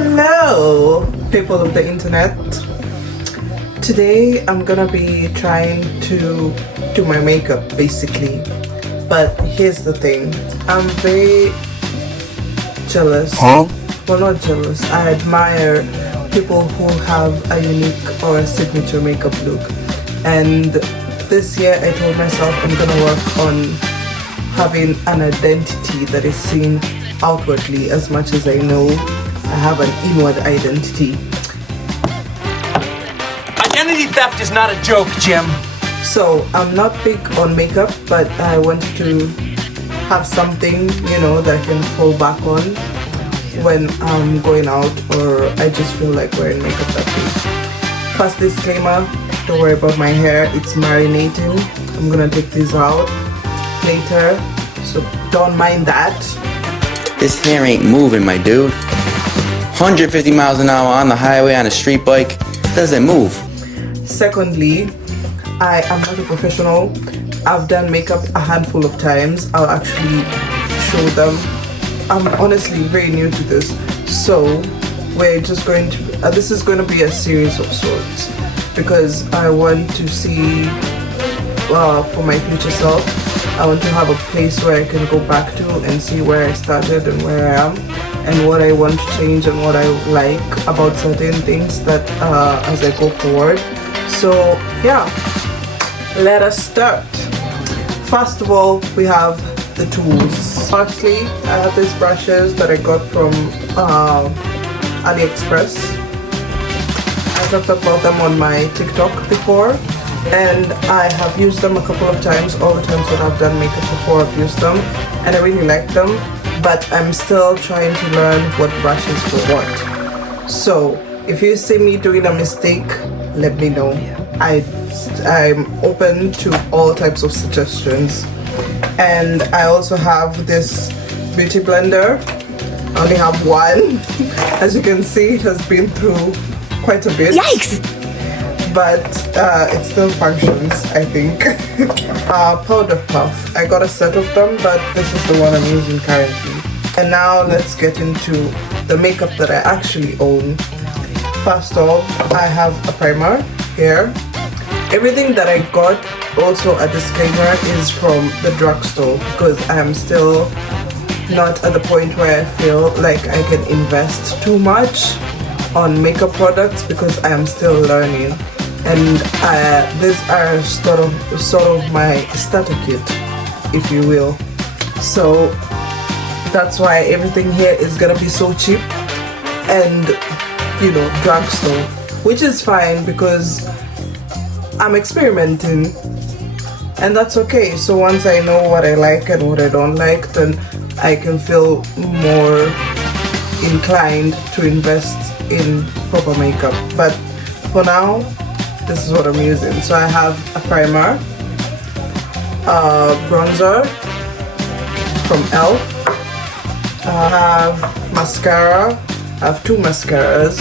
Hello, people of the internet. Today I'm gonna be trying to do my makeup basically. But here's the thing, I'm very jealous. Well, not jealous. I admire people who have a unique or a signature makeup look. And this year I told myself I'm gonna work on having an identity that is seen outwardly as much as I know I have an inward identity. Identity theft is not a joke, Jim. So I'm not big on makeup, but I wanted to have something, that I can fall back on when I'm going out or I just feel like wearing makeup that day. First disclaimer, don't worry about my hair, it's marinating. I'm gonna take these out later, so don't mind that. This hair ain't moving, my dude. 150 miles an hour on the highway on a street bike doesn't move. Secondly, I am not a professional. I've done makeup a handful of times. I'll actually show them. I'm honestly very new to this, so we're just going to this is going to be a series of sorts because I want to see for my future self. I want to have a place where I can go back to and see where I started and where I am and what I want to change and what I like about certain things that as I go forward. So yeah, let us start. First of all, we have the tools. Firstly, I have these brushes that I got from AliExpress. I talked about them on my TikTok before, and I have used them a couple of times. All the times when I've done makeup before, I've used them and I really like them, but I'm still trying to learn what brushes for what. So if you see me doing a mistake, let me know. I'm open to all types of suggestions. And I also have this beauty blender. I only have one. As you can see, it has been through quite a bit. Yikes! But it still functions, I think. Powder puff. I got a set of them, but this is the one I'm using currently. And now let's get into the makeup that I actually own. First off, I have a primer here. Everything that I got, also a disclaimer, is from the drugstore because I am still not at the point where I feel like I can invest too much on makeup products because I am still learning. And these are sort of my starter kit, if you will. So that's why everything here is gonna be so cheap and drugstore, which is fine because I'm experimenting and that's okay. So once I know what I like and what I don't like, then I can feel more inclined to invest in proper makeup. But for now, this is what I'm using. So I have a primer, bronzer from e.l.f. I have mascara. I have two mascaras,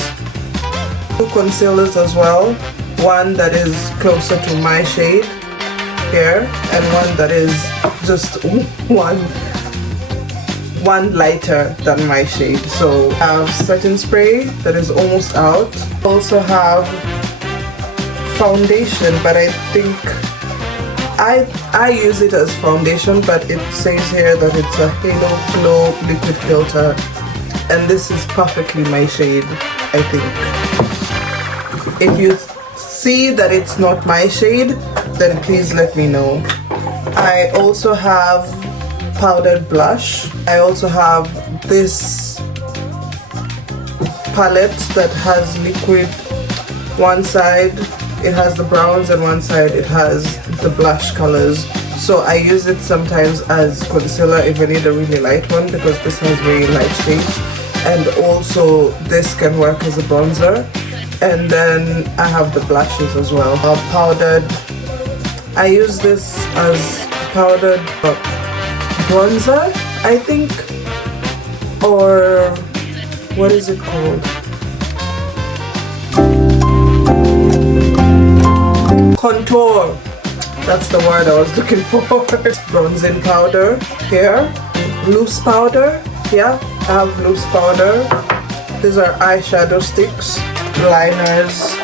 two concealers as well. One that is closer to my shade here and one that is just one lighter than my shade. So I have setting spray that is almost out. Also have foundation, but I think I use it as foundation, but it says here that it's a Halo Glow liquid filter, and this is perfectly my shade, I think. If you see that it's not my shade, then please let me know. I also have powdered blush. I also have this palette that has liquid. One side it has the browns and one side it has the blush colors. So I use it sometimes as concealer if I need a really light one because this has very light shades. And also this can work as a bronzer. And then I have the blushes as well. Powdered. I use this as powdered bronzer, I think, or what is it called? Contour. That's the word I was looking for. Bronzing powder here. Loose powder. Yeah, I have loose powder. These are eyeshadow sticks, liners,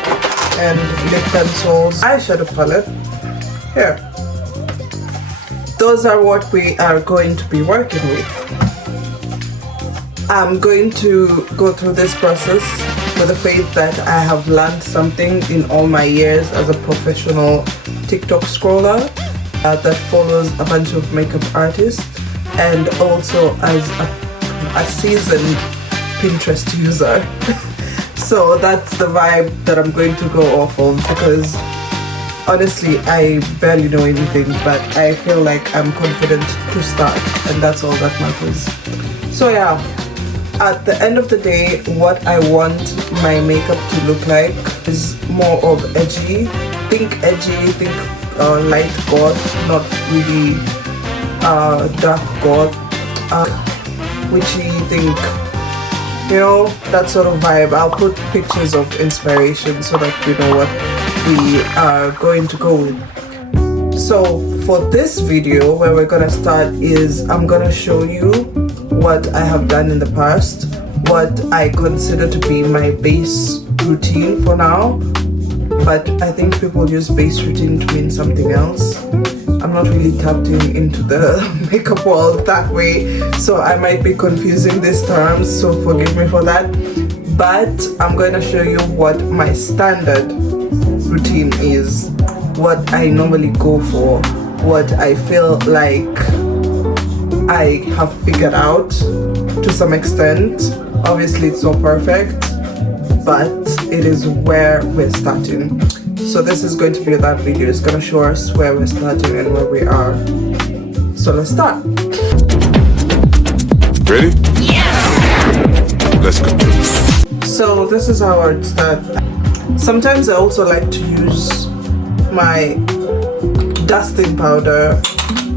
and lip pencils. Eyeshadow palette. Here. Those are what we are going to be working with. I'm going to go through this process with the faith that I have learned something in all my years as a professional TikTok scroller that follows a bunch of makeup artists, and also as a seasoned Pinterest user. So that's the vibe that I'm going to go off of, because honestly I barely know anything, but I feel like I'm confident to start, and that's all that matters. So yeah, at the end of the day, what I want my makeup to look like is more of edgy. Think edgy, think light goth, not really dark goth, witchy, think, you know, that sort of vibe. I'll put pictures of inspiration so that you know what we are going to go with. So for this video, where we're gonna start is I'm gonna show you what I have done in the past, what I consider to be my base routine for now, but I think people use base routine to mean something else. I'm not really tapped into the makeup world that way, so I might be confusing these terms, so forgive me for that. But I'm going to show you what my standard routine is, what I normally go for, what I feel like I have figured out to some extent. Obviously it's not perfect, but it is where we're starting. So this is going to be that video. It's going to show us where we're starting and where we are. So let's start. Ready? Yeah! Let's go. So this is how I'd start. Sometimes I also like to use my dusting powder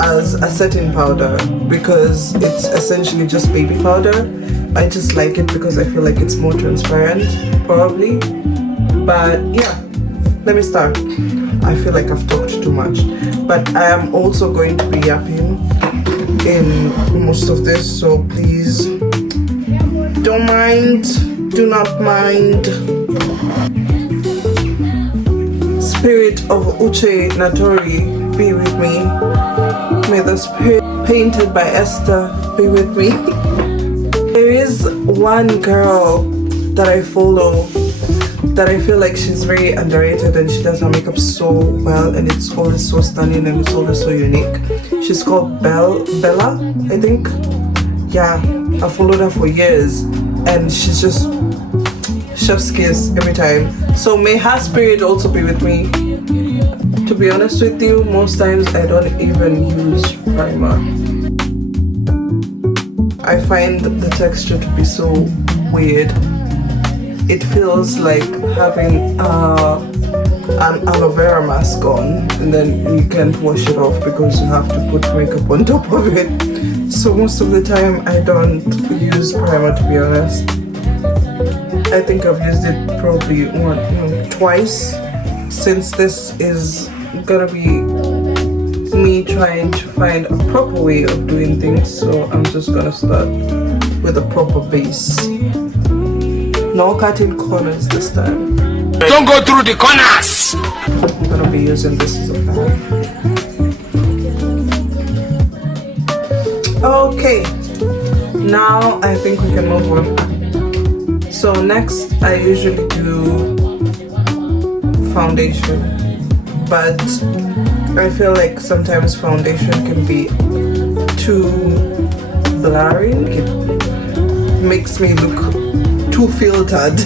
as a setting powder, because it's essentially just baby powder. I just like it because I feel like it's more transparent, probably. But yeah, let me start. I feel like I've talked too much, but I am also going to be yapping in most of this, so please don't mind, do not mind. Spirit of Uche Natori be with me. May the spirit painted by Esther be with me. There is one girl that I follow that I feel like she's very underrated, and she does her makeup so well, and it's always so stunning and it's always so unique. She's called Bella, I think. Yeah, I followed her for years, and she's just chef's kiss every time. So may her spirit also be with me. To be honest with you, most times I don't even use primer. I find the texture to be so weird. It feels like having an aloe vera mask on, and then you can't wash it off because you have to put makeup on top of it. So most of the time I don't use primer, to be honest. I think I've used it probably twice, since this is gonna be me trying to find a proper way of doing things. So I'm just gonna start with a proper base. No cutting corners this time. Don't go through the corners! I'm gonna be using this as a fan. Okay, now I think we can move on. So next, I usually do foundation, but I feel like sometimes foundation can be too blurry. It makes me look too filtered,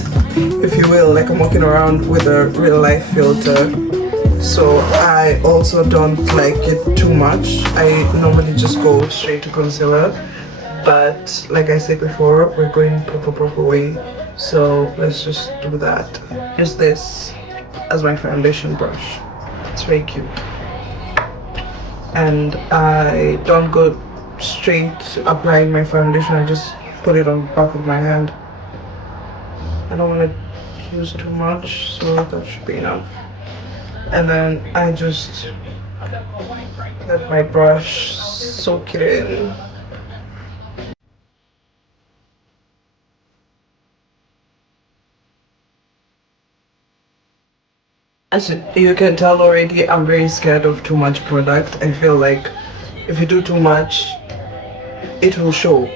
if you will, like I'm walking around with a real life filter. So I also don't like it too much. I normally just go straight to concealer, but like I said before, we're going proper way. So let's just do that. Use this as my foundation brush. It's very cute. And I don't go straight applying my foundation, I just put it on the back of my hand. I don't want to use too much, so that should be enough. And then I just let my brush soak it in. As you can tell already, I'm very scared of too much product. I feel like if you do too much, it will show.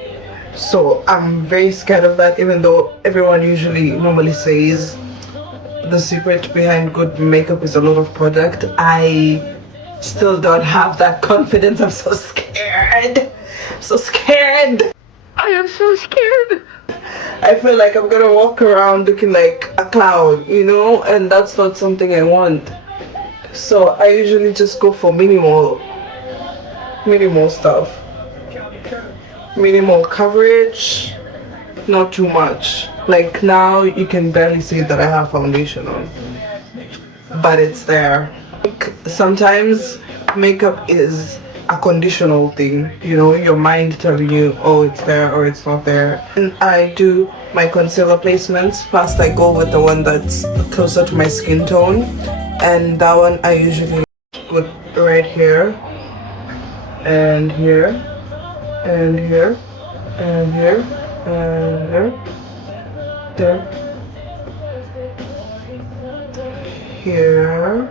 So I'm very scared of that, even though everyone usually normally says the secret behind good makeup is a lot of product. I still don't have that confidence. I'm so scared. So scared. I am so scared. I feel like I'm gonna walk around looking like a clown, you know, and that's not something I want. So I usually just go for minimal stuff. Minimal coverage, not too much. Like now you can barely see that I have foundation on, but it's there. Sometimes makeup is a conditional thing, you know, your mind telling you, oh, it's there or it's not there. And I do my concealer placements. First I go with the one that's closer to my skin tone, and that one I usually put right here and here and here and here and there, here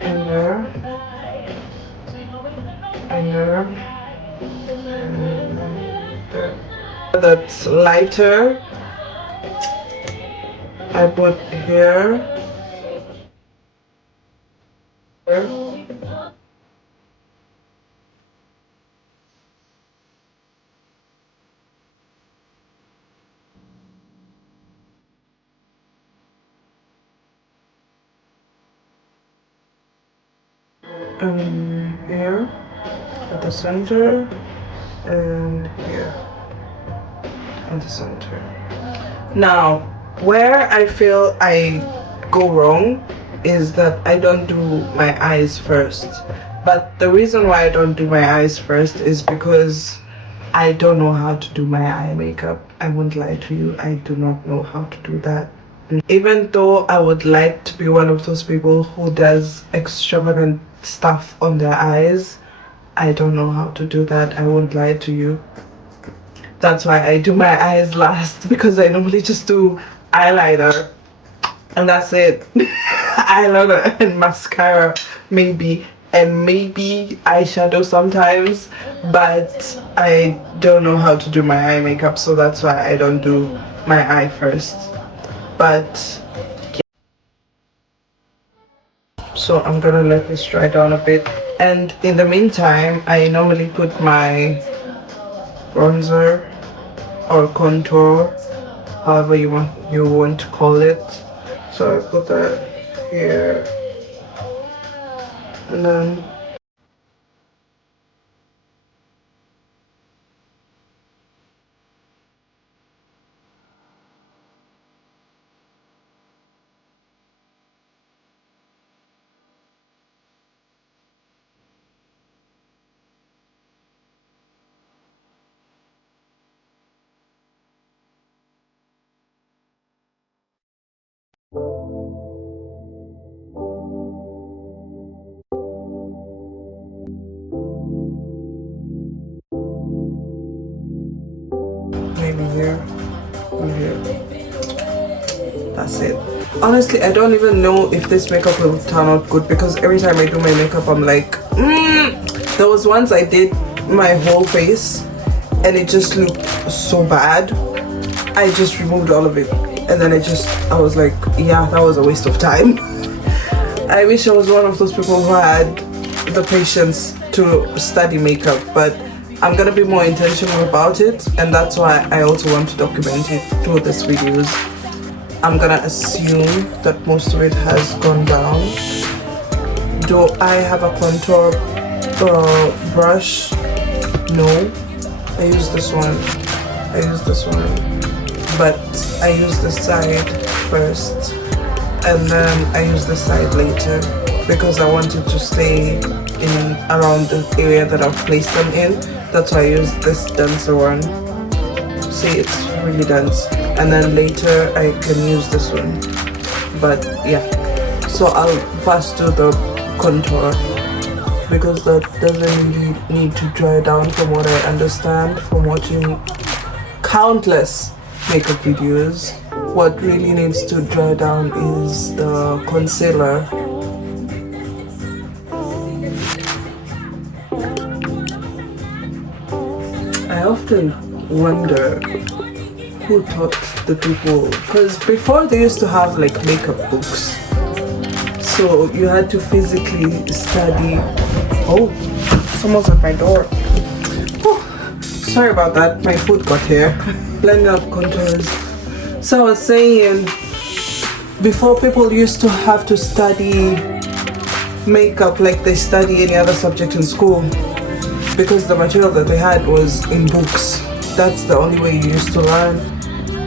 and there and there and there. That's lighter, I put here. Here at the center and here at the center. Now, where I feel I go wrong is that I don't do my eyes first. But the reason why I don't do my eyes first is because I don't know how to do my eye makeup. I won't lie to you, I do not know how to do that. Even though I would like to be one of those people who does extravagant stuff on their eyes, I don't know how to do that. I won't lie to you. That's why I do my eyes last, because I normally just do eyeliner and that's it. Eyeliner and mascara maybe, and maybe eyeshadow sometimes, but I don't know how to do my eye makeup, so that's why I don't do my eye first. But so I'm gonna let this dry down a bit, and in the meantime I normally put my bronzer or contour, however you want to call it. So I put that here, and then maybe here and here. That's it. Honestly, I don't even know if this makeup will turn out good, because every time I do my makeup I'm like, There was once I did my whole face and it just looked so bad. I just removed all of it, and then I was like, yeah, that was a waste of time. I wish I was one of those people who had the patience to study makeup, but I'm gonna be more intentional about it, and that's why I also want to document it through these videos. I'm gonna assume that most of it has gone down. Do I have a contour brush? No. I use this one. But I use the side first, and then I use the side later, because I want it to stay in around the area that I've placed them in. That's why I use this denser one. See, it's really dense. And then later I can use this one. But yeah, so I'll first do the contour, because that doesn't really need to dry down, from what I understand from watching countless makeup videos. What really needs to dry down is the concealer. I often wonder who taught the people, because before they used to have like makeup books, so you had to physically study. Oh, someone's at my door. Oh, sorry about that, my food got here. Blending up contours. So I was saying, before people used to have to study makeup like they study any other subject in school, because the material that they had was in books. That's the only way you used to learn,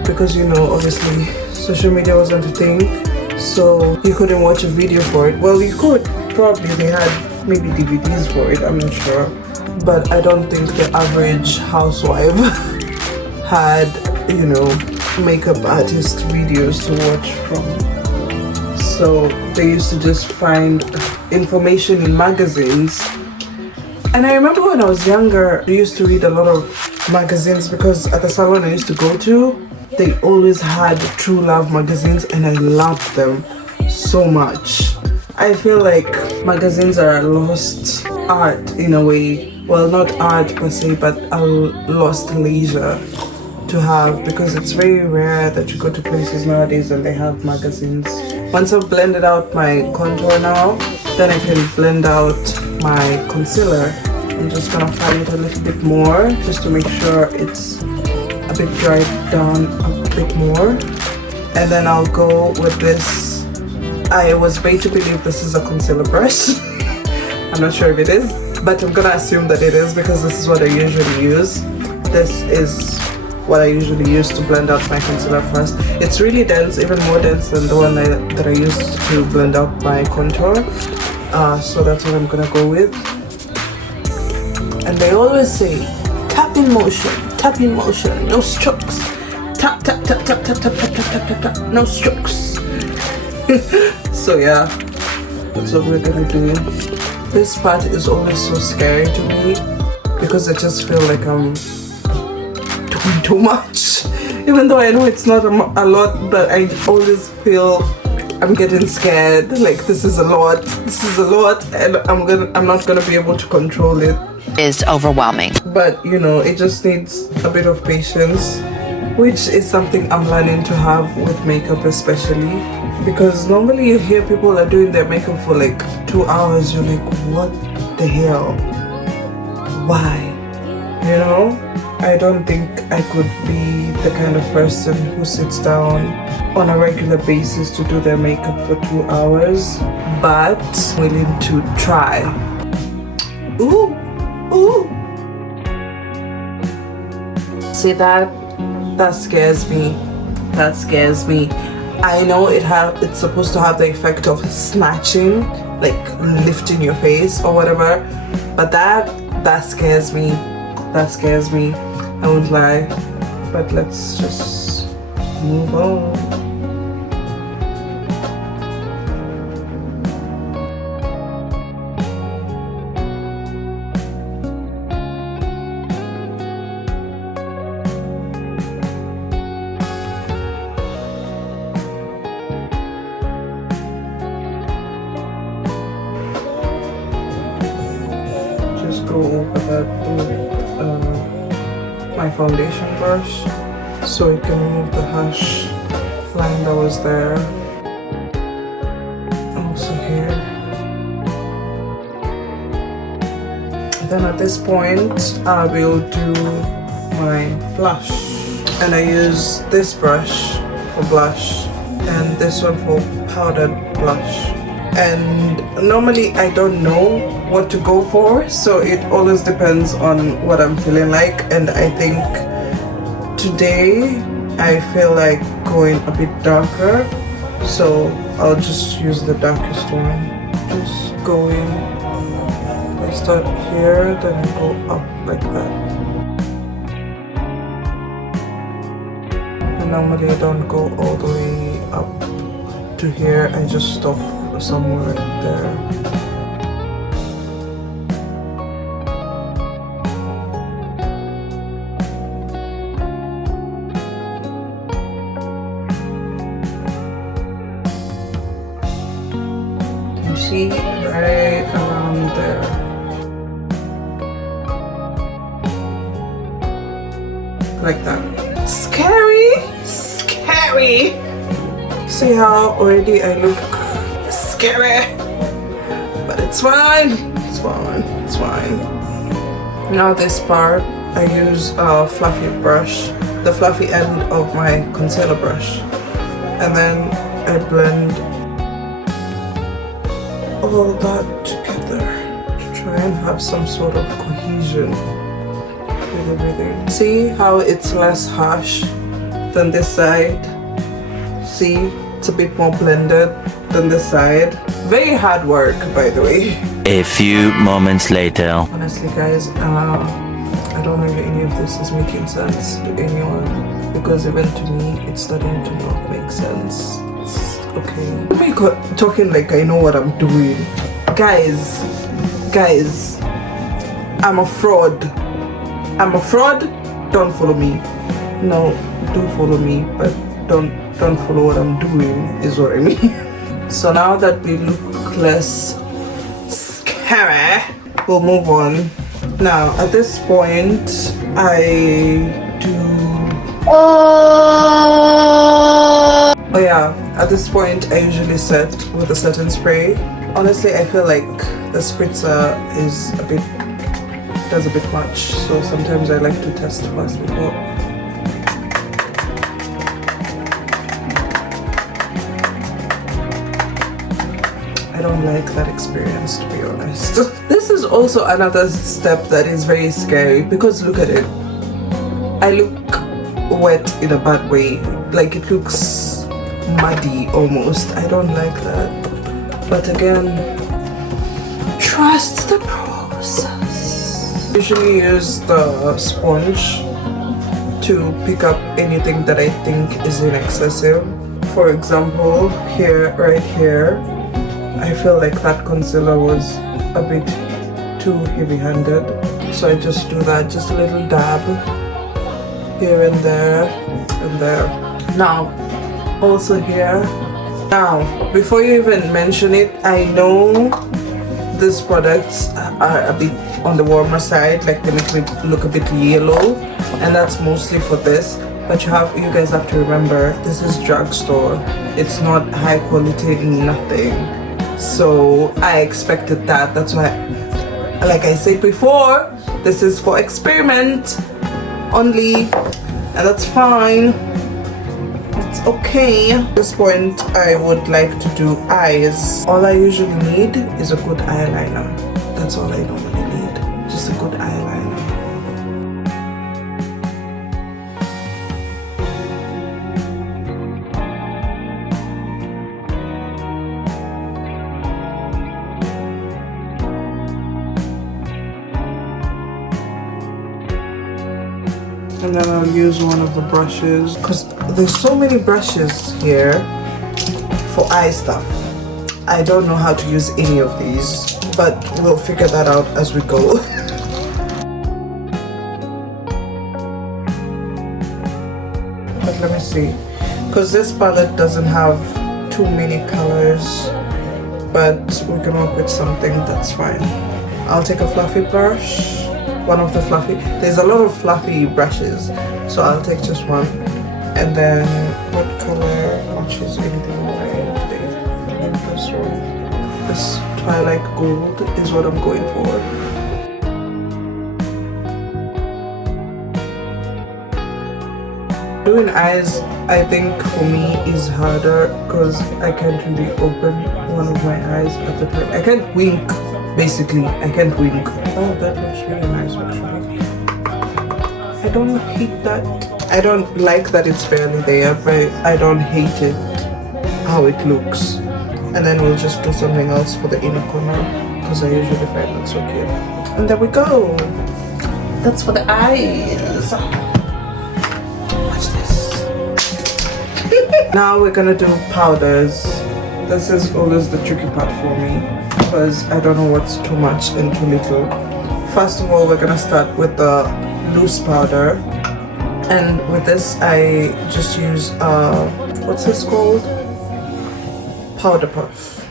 because you know, obviously social media wasn't a thing, so you couldn't watch a video for it. Well, you could, probably they had maybe DVDs for it, I'm not sure, but I don't think the average housewife had, you know, makeup artist videos to watch from. So they used to just find information in magazines. And I remember when I was younger, I used to read a lot of magazines, because at the salon I used to go to, they always had True Love magazines, and I loved them so much. I feel like magazines are a lost art in a way. Well, not art per se, but a lost leisure to have, because it's very rare that you go to places nowadays and they have magazines. Once I've blended out my contour now, then I can blend out my concealer. I'm just gonna fan it a little bit more just to make sure it's a bit dried down a bit more, and then I'll go with this. I was made to believe this is a concealer brush. I'm not sure if it is, but I'm gonna assume that it is, because this is what I usually use. This is what I usually use to blend out my concealer first. It's really dense, even more dense than the one that I used to blend out my contour. So that's what I'm gonna go with. And they always say, tap in motion, no strokes. Tap, tap, tap, tap, tap, tap, tap, tap, tap, tap, no strokes. So yeah, that's what we're gonna do. This part is always so scary to me, because I just feel like I'm doing too much. Even though I know it's not a lot, but I always feel I'm getting scared. Like this is a lot, and I'm not gonna be able to control it. Is overwhelming. But you know, it just needs a bit of patience, which is something I'm learning to have with makeup, especially because normally you hear people are doing their makeup for like 2 hours. You're like, what the hell? Why? You know, I don't think I could be the kind of person who sits down on a regular basis to do their makeup for 2 hours, but willing to try. Ooh. See that scares me. That scares me. I know it's supposed to have the effect of snatching, like lifting your face or whatever, but that scares me. That scares me. I won't lie. But let's just move on. Go over that with my foundation brush so it can remove the harsh line that was there. Also here. And then at this point I will do my blush, and I use this brush for blush and this one for powdered blush. And normally I don't know what to go for, so it always depends on what I'm feeling like, and I think today I feel like going a bit darker, so I'll just use the darkest one. Just go in, I start here, then I go up like that. And normally I don't go all the way up to here, I just stop somewhere there. See, right around there. Like that. Scary! Scary! See how already I look scary? But it's fine. It's fine. It's fine. Now this part, I use a fluffy brush, the fluffy end of my concealer brush. And then I blend all that together to try and have some sort of cohesion with everything. See how it's less harsh than this side? See, it's a bit more blended than this side. Very hard work, by the way. A few moments later. Honestly, guys, I don't know if any of this is making sense to anyone, because even to me, it's starting to not make sense. It's okay. I'm talking like I know what I'm doing. Guys, I'm a fraud. I'm a fraud. Don't follow me. No, do follow me, but don't follow what I'm doing, is what I mean. So now that we look less scary, we'll move on. Now at this point I do oh yeah, at this point I usually set with a setting spray. Honestly, I feel like the spritzer does a bit much, so sometimes I like to test first before. I don't like that experience, to be honest. This is also another step that is very scary, because look at it. I look wet in a bad way. Like, it looks muddy almost. I don't like that. But again, trust the process. Usually use the sponge to pick up anything that I think is excessive. For example, here, right here, I feel like that concealer was a bit too heavy-handed, so I just do that, just a little dab here and there and there. Now, also here. Now, before you even mention it, I know these products are a bit on the warmer side, like they make me look a bit yellow, and that's mostly for this. But you guys have to remember, this is drugstore. It's not high quality, nothing. So I expected that. That's why, like I said before, this is for experiment only, and that's fine. It's okay. At this point, I would like to do eyes. All I usually need is a good eyeliner. That's all I normally need. Just a good eyeliner. And then I'll use one of the brushes, because there's so many brushes here for eye stuff. I don't know how to use any of these, but we'll figure that out as we go. But let me see, because this palette doesn't have too many colors, but we can work with something, that's fine. I'll take a fluffy brush. One of the fluffy, there's a lot of fluffy brushes, so I'll take just one. And then what color matches anything I'm wearing today? Like this one. This Twilight Gold is what I'm going for. Doing eyes, I think for me is harder, because I can't really open one of my eyes at the time. I can't wink. Basically, I can't wink. Oh, that looks really nice actually. I don't hate that. I don't like that it's barely there, but I don't hate it how it looks. And then we'll just do something else for the inner corner, because I usually find that so cute. And there we go. That's for the eyes. Watch this. Now we're gonna do powders. This is always the tricky part for me, because I don't know what's too much and too little. First of all, we're gonna start with the loose powder, and with this I just use what's this called? Powder puff.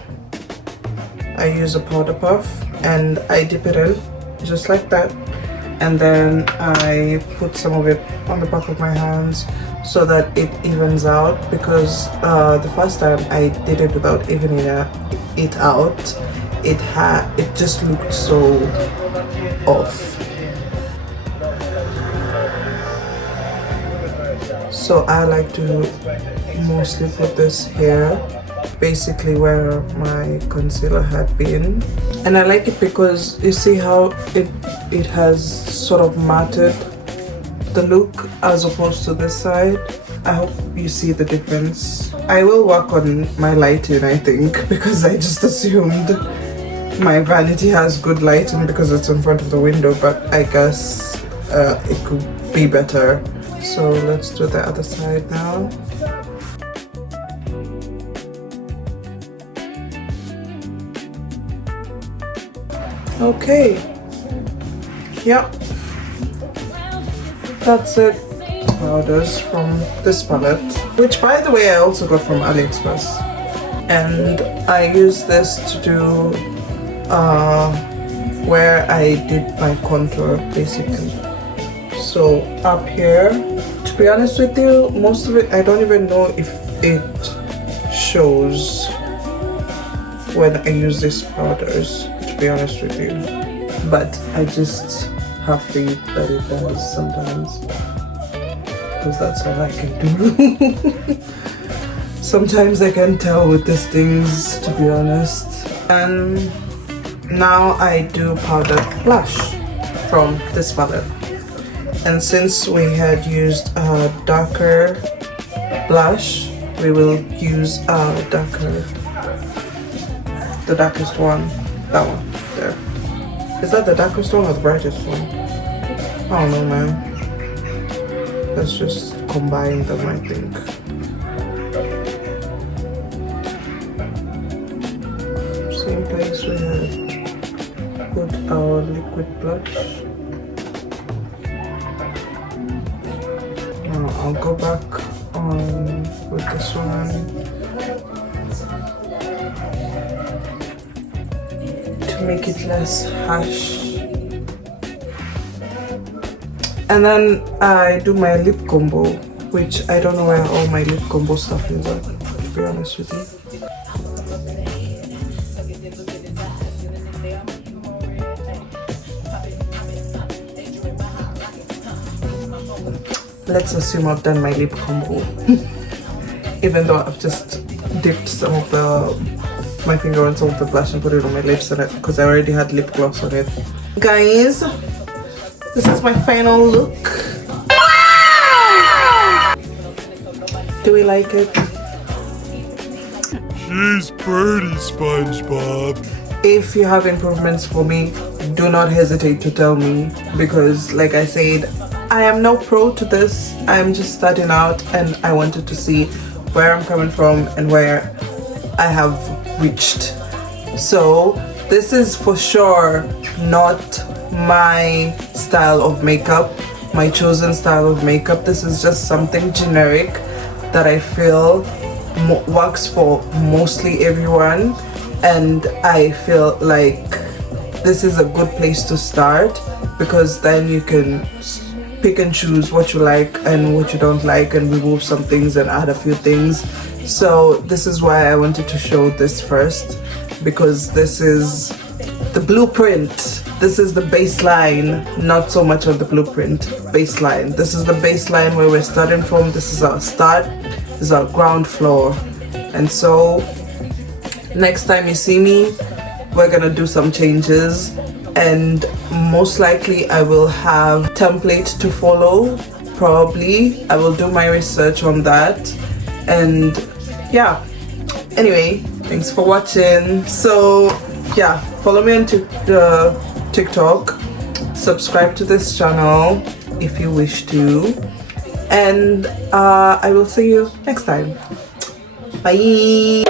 I use a powder puff and I dip it in just like that, and then I put some of it on the back of my hands so that it evens out, because the first time I did it without evening it out, it just looked so off. So I like to mostly put this here, basically where my concealer had been. And I like it because you see how it has sort of matted the look as opposed to this side. I hope you see the difference. I will work on my lighting, I think, because I just assumed my vanity has good lighting because it's in front of the window, but I guess it could be better. So let's do the other side now. Okay, yep, that's it. Powders from this palette, which by the way I also got from AliExpress, and I use this to do where I did my contour basically. So up here, to be honest with you, most of it I don't even know if it shows when I use these powders, to be honest with you, but I just have faith that it does sometimes, because that's all I can do. Sometimes I can tell with these things, to be honest. And now I do powdered blush from this palette. And since we had used a darker blush, we will use the darkest one, that one there. Is that the darkest one or the brightest one? I don't know, man. Let's just combine them, I think. Same place we had put our liquid blush. Now I'll go back on with this one to make it less harsh. And then I do my lip combo, which I don't know where all my lip combo stuff is at, to be honest with you. Let's assume I've done my lip combo, even though I've just dipped some of my finger on some of the blush and put it on my lips on it, because I already had lip gloss on it. Guys, this is my final look. Do we like it? She's pretty, SpongeBob. If you have improvements for me, do not hesitate to tell me, because like I said, I am no pro to this. I'm just starting out and I wanted to see where I'm coming from and where I have reached. So this is for sure not my style of makeup, my chosen style of makeup. This is just something generic that I feel works for mostly everyone, and I feel like this is a good place to start, because then you can pick and choose what you like and what you don't like and remove some things and add a few things. So this is why I wanted to show this first, because this is the blueprint. This is the baseline, not so much of the blueprint, baseline. This is the baseline where we're starting from. This is our start, this is our ground floor. And so next time you see me, we're gonna do some changes, and most likely I will have template to follow. Probably I will do my research on that. And yeah, anyway, thanks for watching. So yeah, follow me on TikTok, subscribe to this channel if you wish to, and I will see you next time. Bye.